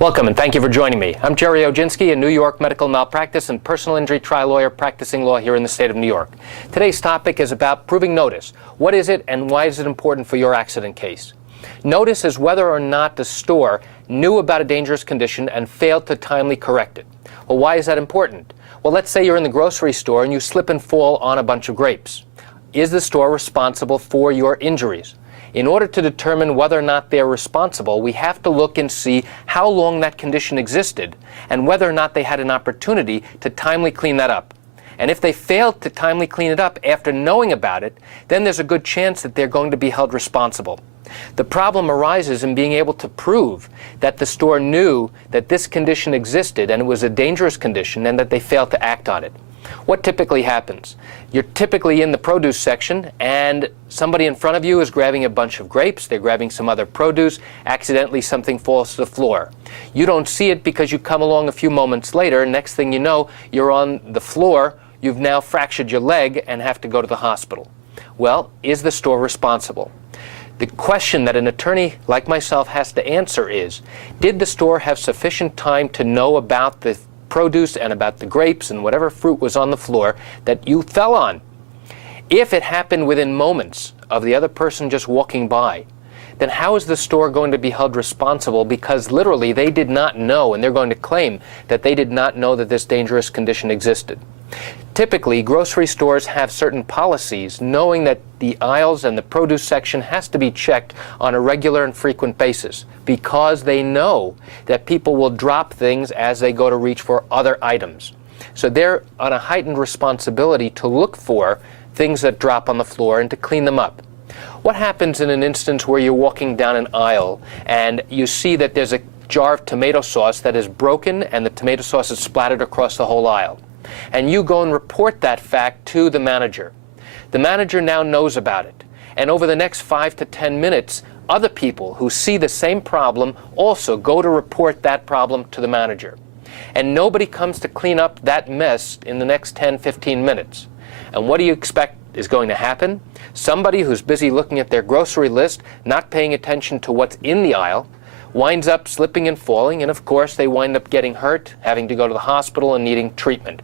Welcome and thank you for joining me. I'm Gerry Oginski, a New York medical malpractice and personal injury trial lawyer practicing law here in the state of New York. Today's topic is about proving notice. What is it and why is it important for your accident case? Notice is whether or not the store knew about a dangerous condition and failed to timely correct it. Well, why is that important? Well, let's say you're in the grocery store and you slip and fall on a bunch of grapes. Is the store responsible for your injuries? In order to determine whether or not they're responsible, we have to look and see how long that condition existed and whether or not they had an opportunity to timely clean that up. And if they failed to timely clean it up after knowing about it, then there's a good chance that they're going to be held responsible. The problem arises in being able to prove that the store knew that this condition existed and it was a dangerous condition and that they failed to act on it. What typically happens? You're typically in the produce section and somebody in front of you is grabbing a bunch of grapes, they're grabbing some other produce, accidentally something falls to the floor. You don't see it because you come along a few moments later, next thing you know, you're on the floor, you've now fractured your leg and have to go to the hospital. Well, is the store responsible? The question that an attorney like myself has to answer is, did the store have sufficient time to know about the produce and about the grapes and whatever fruit was on the floor that you fell on? If it happened within moments of the other person just walking by, then how is the store going to be held responsible because literally they did not know and they're going to claim that they did not know that this dangerous condition existed? Typically, grocery stores have certain policies knowing that the aisles and the produce section has to be checked on a regular and frequent basis because they know that people will drop things as they go to reach for other items. So they're on a heightened responsibility to look for things that drop on the floor and to clean them up. What happens in an instance where you're walking down an aisle and you see that there's a jar of tomato sauce that is broken and the tomato sauce is splattered across the whole aisle? And you go and report that fact to the manager. The manager now knows about it. And over the next 5 to 10 minutes, other people who see the same problem also go to report that problem to the manager. And nobody comes to clean up that mess in the next 10, 15 minutes. And what do you expect is going to happen? Somebody who's busy looking at their grocery list, not paying attention to what's in the aisle, winds up slipping and falling, and of course they wind up getting hurt, having to go to the hospital and needing treatment.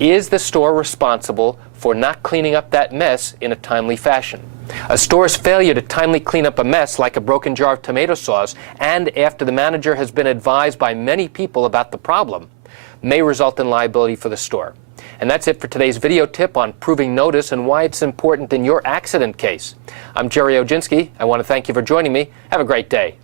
Is the store responsible for not cleaning up that mess in a timely fashion? A store's failure to timely clean up a mess like a broken jar of tomato sauce, and after the manager has been advised by many people about the problem, may result in liability for the store. And that's it for today's video tip on proving notice and why it's important in your accident case. I'm Gerry Oginski. I want to thank you for joining me. Have a great day.